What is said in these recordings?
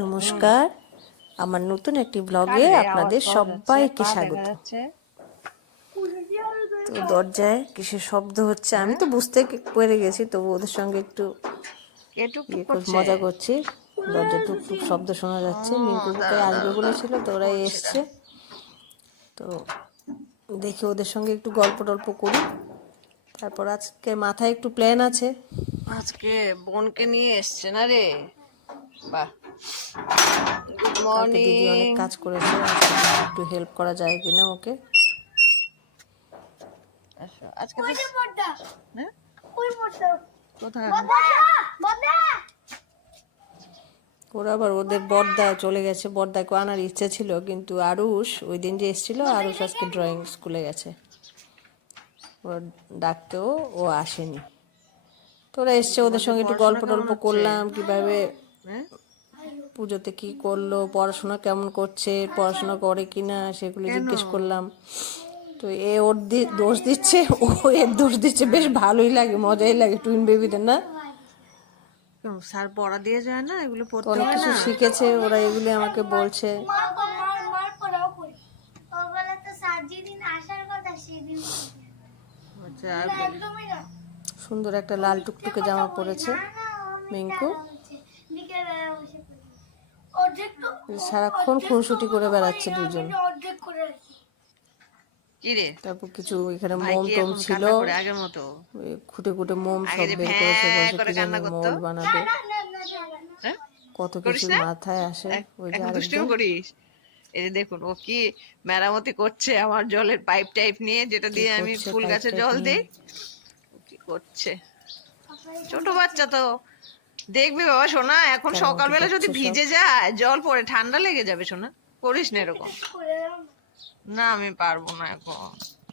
নমস্কার, আমার নতুন একটি ব্লগে আপনাদের সবাইকে স্বাগত। তো দরজায় কিসের শব্দ হচ্ছে আমি তো বুঝতে পেরে গেছি, তবু ওদের সঙ্গে একটু মজা করছি। দরজায় টুকটুক শব্দ শোনা যাচ্ছে। মিঙ্কুর বুকে আসবে বলেছিল, তো ওরাই এসছে। তো দেখি ওদের সঙ্গে একটু গল্প টল্প করি। তারপর আজকে মাথায় একটু প্ল্যান আছে। আজকে বোনকে নিয়ে এসছে না রে? বাহ, গুড কালকে দিদি মর্নিং। অনেক কাজ করেছে, আজকে দেখি একটু হেল্প করা যায় কিনা ওকে। আজকে কোথায়? ওরা আবার ওদের বড়দা চলে গেছে, বড়দাকে আনার ইচ্ছে ছিল, কিন্তু আরুষ ওই দিন যে এসেছিল, আরুষ আজকে ড্রয়িং স্কুলে গেছে, ওর ডাকতেও ও আসেনি। তো ওরা এসছে, ওদের সঙ্গে একটু গল্প টল্প করলাম, কিভাবে পুজোতে কি করলো, পড়াশোনা কেমন করছে, পড়াশোনা করে কিনা সেগুলো জিজ্ঞেস করলাম। তো এ ওর দোষ দিচ্ছে, ও এর দোষ দিচ্ছে। বেশ ভালোই লাগে, মজাই লাগে টুইন বেবিদের, না? স্যার পড়া দিয়ে যায় না, এগুলো পড়তে অনেক হয় কিছু না? শিখেছে ওরা, এগুলি আমাকে বলছে। সুন্দর একটা লাল টুকটুকে জামা পরেছে মিঙ্কু। সারাক্ষণ খুনসুটি করে বেড়াচ্ছে দুজন। তারপর কিছু এখানে মোম টোম ছিল, আগের মতো খুঁটে খুঁটে মোম আগে সব যে বের ভ্যাঁ করেছে, বলছে করে কি জানি কান্না করতো। মোল্ড বানাবে। হ্যাঁ? কত করিস কিছু না? মাথায় আসে। ওই যে এখন দুষ্টুমি আরেকজন করিস। এই যে দেখুন ও কি মেরামতি করছে আমার জলের পাইপ টাইপ নিয়ে, যেটা কি দিয়ে আমি করছে ফুল পাইপ গাছে টাইপ জল নিয়ে। দিই। ও কি করছে? ছোট বাচ্চা তো, দেখবি বাবা সোনা, এখন কেরামতি সকালবেলা যদি করছে সব। ভিজে যায় জল পড়ে ঠান্ডা লেগে যাবে সোনা। করিস না এরকম। না আমি পারবো না, এখন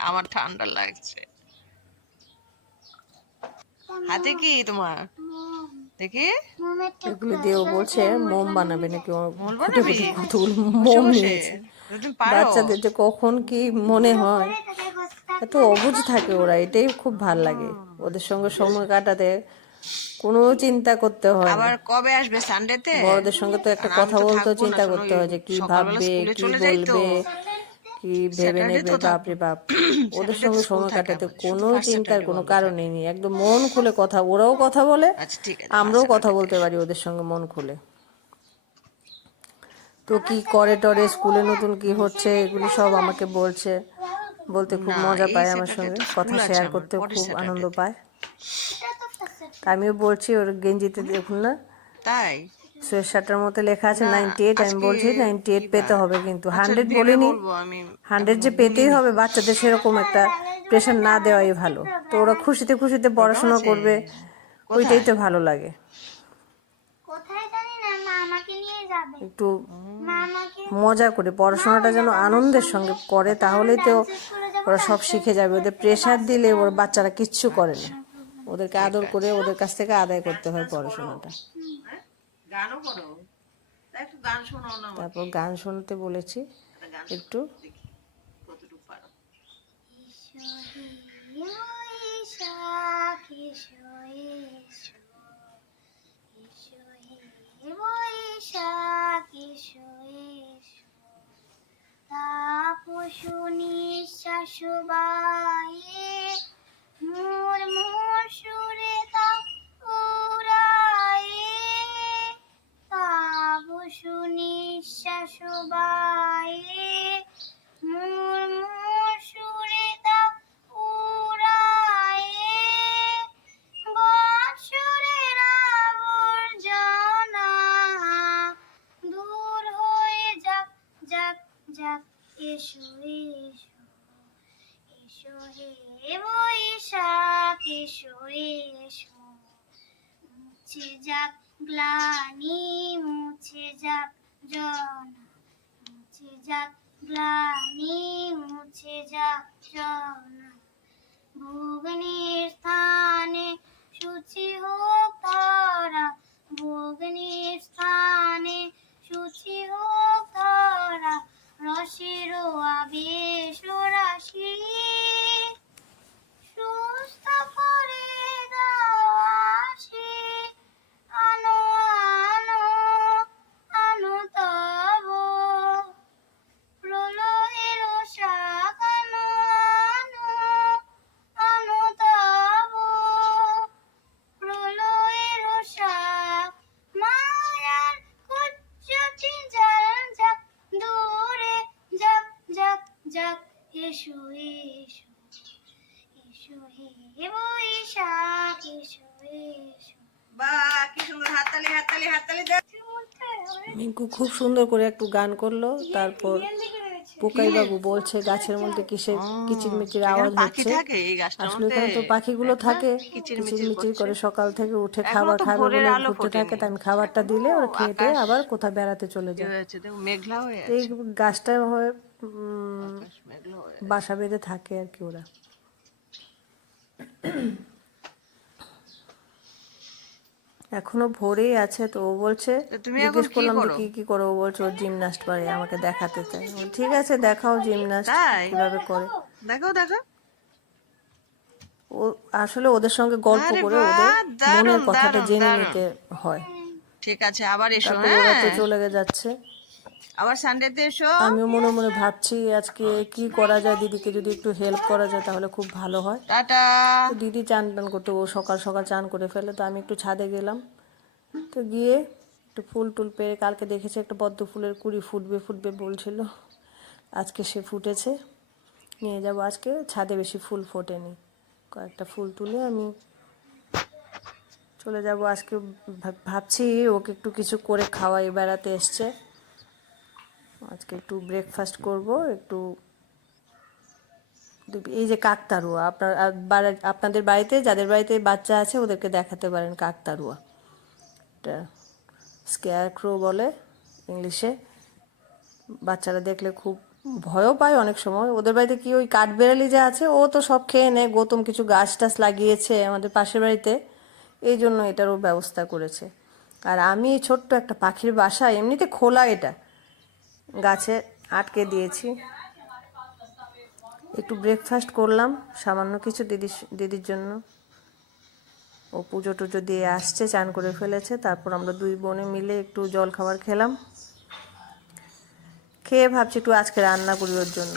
আমার ঠান্ডা লাগছে। হাতে কি তোমার? দেখি। এগুলো দিয়েও বলছে মোম বানাবে নাকি, মোল খুঁটে বানাবি খুঁটে কতগুলো বসে মোম বসে? নিয়েছে। তুমি পারো? বাচ্চাদের যে কখন কি মনে হয়, এত অবুঝ থাকে ওরা, এটাই খুব ভাল লাগে ওদের সঙ্গে সময় কাটাতে। কোনো চিন্তা করতে হয় না। আবার কবে আসবে সানডেতে? বড়দের সঙ্গে তো একটা কারণ আমি কথা তো বলতেও থাকবো না চিন্তা শোনো, করতে ওই হয় যে কি সকালবেলা ভাববে, স্কুলে কি চলে যাই তো। বলবে, কি ভেবে স্যাটারডে নেবে। তো থাকবো। বাপরে বাপ, ওদের স্যাটারডে তো সঙ্গে স্কুল সময় থাকে কাটাতে আমাদের, শুধু কোনো ফার্স্ট চিন্তার স্যাটারডে কোনো বন্ধ থাকে। কারণই নেই। একদম মন খুলে কথা, ওরাও কথা বলে, আচ্ছা ঠিক আছে, ফার্স্ট আমরাও কথা স্যাটারডে বলতে এসো। পারি ওদের সঙ্গে মন খুলে। তো কি করে টরে স্কুলে নতুন কি হচ্ছে এগুলি সব আমাকে বলছে, বলতে খুব না, মজা এই পায়, আমার স্যাটারডে সঙ্গে তো কথা স্কুল আছে শেয়ার আমার, করতে পরের খুব আনন্দ স্যাটারডেতে। পায়। তা আমিও বলছি ওর গেঞ্জিতে দেখুন না, তাই? সোয়েটারটার মধ্যে লেখা আছে না 98। আমি আজকে বলছি কি 98 পেতে বার? হবে, কিন্তু আচ্ছা 100 ভেবে বলিনি। বলবো, আমি 100 এখনো যে পেতেই গুনিনি। হবে, বাচ্চাদের সেরকম একটা প্রেশার না দেওয়াই ভালো। তো ওরা খুশিতে খুশিতে ওটাও পড়াশোনা আছে? করবে, ওইটাই কোথায়? তো ভালো লাগে। একটু মজা করে পড়াশোনাটা যেন আনন্দের সঙ্গে করে, তাহলেই তো ওরা সব শিখে যাবে। ওদের প্রেশার দিলে ওর বাচ্চারা কিচ্ছু করে না। ওদেরকে ঠিক আদর করে আছে। ওদের কাছ থেকে আদায় করতে হয় পড়াশোনাটা। হ্যাঁ? গানও করো? তাই একটু গান শোনাও না তারপর আমাকে। গান শুনতে বলেছি একটা গান শোনাও একটু। দেখি কতটুকু পারো। তাপসু নিঃশ্বাস বায়ে মুর্মুর সুরে তাপুরায়ে তাপসু নিঃশ্বাস বায়ে মুর্মুর সুরে তাপুরায়ে বৎসরের আবর্জনা দূর হয়ে যাক যাক যাক। এসো এসো এসো হে বৈশাখ এসো এসো, মুছে যাক গ্লানি মুছে যাক জনা, মুছে যাক গ্লানি মুছে যাক জনা। ভগ্নের স্থানে শুচি হোক ধরা, ভগ্নের স্থানে শুচি হোক ধরা, রসের আবেশ রাশি সুস্থ করে দাও আসি। আনো আনো এসো এসো এসো হে বৈশাখ এসো এসো। বাহ, কি সুন্দর! হাততালি হাততালি হাততালি দে। মিঙ্কু খুব সুন্দর করে একটু গান করলো, তারপর পোকাই বাবু বলছে গাছের মধ্যে কিসের কিচিরমিচির এখানে আওয়াজ পাখি হচ্ছে। থাকে এই গাছটার আসলে মধ্যে? এখানে তো পাখিগুলো দেখ না, থাকে, কিচিরমিচির কিচিরমিচির করছে। করে সকাল থেকে উঠে এখনো খাবার তো খাবে ভোরের বলে আলো ঘুরতে থাকে, ফোটেনি। তাই আমি খাবারটা দিলে ওরা খেয়ে টেয়ে আকাশ আবার কোথাও বেড়াতে চলে কি যায়। হয়েছে দেখো, মেঘলা হয়ে এই আছে। গাছটা হয়ে আকাশ মেঘলা হয়ে আছে। বাসা বেঁধে থাকে আর কি ওরা। এখনো ভোরেই আছে, তো ও বলছে, তো তুমি এখন জিজ্ঞেস কি করলাম যে করো? কি কি করো, ও বলছে ওর জিমনাস্ট পারে, আমাকে দেখাতে চাই। আমি বললাম, ঠিক আছে দেখাও জিমনাস্ট তাই? কিভাবে করে। দেখো দেখো। ও আসলে ওদের সঙ্গে গল্প আরে করে ওদের বাহ, মনের দারুণ কথাটা দারুণ জেনে দারুণ। নিতে হয়। ঠিক আছে, আবার এসো। তারপর ওরা তো হ্যাঁ, চলে যাচ্ছে। আবার সানডেতে এসো। আমিও মনে মনে ভাবছি আজকে কি করা যায়, দিদিকে যদি একটু হেল্প করা যায় তাহলে খুব ভালো হয়। টাটা। তো দিদি চান টান করতে, ও সকাল সকাল চান করে ফেলে, তো আমি একটু ছাদে গেলাম। তো গিয়ে একটু ফুল টুল পেরে, কালকে দেখেছি একটা পদ্ম ফুলের কুড়ি ফুটবে ফুটবে বলছিল, আজকে সে ফুটেছে। নিয়ে যাব আজকে, ছাদে বেশি ফুল ফোটেনি, কয়েকটা ফুল তুলে আমি চলে যাব আজকে। ভাবছি ওকে একটু কিছু করে খাওয়াই, বেড়াতে এসছে, আজকে একটু ব্রেকফাস্ট করব একটু। এই যে কাকতাড়ুয়া, আপনাদের বাড়িতে যাদের বাড়িতে বাচ্চা আছে ওদেরকে দেখাতে পারেন কাকতাড়ুয়া, এটা স্কেয়ারক্রো বলে ইংলিশে। বাচ্চারা দেখলে খুব ভয়ও পায় অনেক সময়। ওদের বাড়িতে কি ওই কাঠবেড়ালি যা আছে ও তো সব খেয়ে নেয়, গৌতম কিছু গাছ টাছ লাগিয়েছে আমাদের পাশের বাড়িতে, এই জন্য এটারও ব্যবস্থা করেছে। আর আমি ছোট্ট একটা পাখির বাসা, এমনিতে খোলা, এটা গাছে আটকে দিয়েছি। একটু ব্রেকফাস্ট করলাম সামান্য কিছু দিদির জন্য। ও পুজো টুজো দিয়ে আসছে, চান করে ফেলেছে, তারপর আমরা দুই বোনে মিলে একটু জল খাবার খেলাম। খেয়ে ভাবছি একটু আজকে রান্না করি ওর জন্য,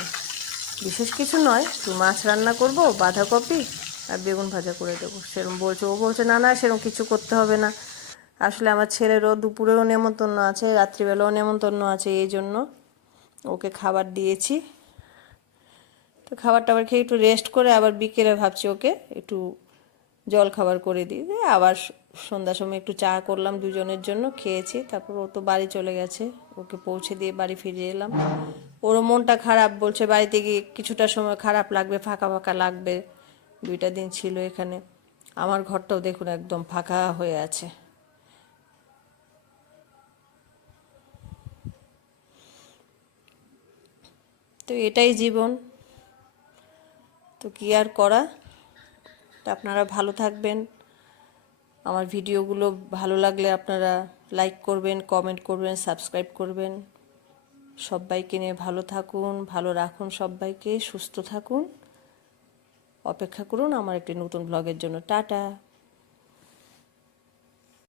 বিশেষ কিছু নয়, একটু মাছ রান্না করব, বাঁধাকপি আর বেগুন ভাজা করে দেবো সেরকম বলছে। ও বলছে না না সেরকম কিছু করতে হবে না। আসলে আমার ছেলেরও দুপুরেও নেমন্তন্ন আছে, রাত্রিবেলাও নেমন্তন্ন আছে, এই জন্য ওকে খাবার দিয়েছি। তো খাবার টাবার খেয়ে একটু রেস্ট করে আবার বিকেলে ভাবছি ওকে একটু জল খাবার করে দিই। আবার সন্ধ্যার সময় একটু চা করলাম দুজনের জন্য, খেয়েছি। তারপর ও তো বাড়ি চলে গেছে, ওকে পৌঁছে দিয়ে বাড়ি ফিরে এলাম। ওরও মনটা খারাপ, বলছে বাড়িতে গিয়ে কিছুটা সময় খারাপ লাগবে, ফাঁকা ফাঁকা লাগবে, 2টা দিন ছিল এখানে। আমার ঘরটাও দেখুন একদম ফাঁকা হয়ে আছে। তো এটাই জীবন, তো কি আর করা। তো আপনারা ভালো থাকবেন। আমার ভিডিওগুলো ভালো লাগলে আপনারা লাইক করবেন, কমেন্ট করবেন, সাবস্ক্রাইব করবেন। সবাইকে নিয়ে ভালো থাকুন, ভালো রাখুন সবাইকে, সুস্থ থাকুন। অপেক্ষা করুন আমার একটি নতুন ব্লগের জন্য। টাটা।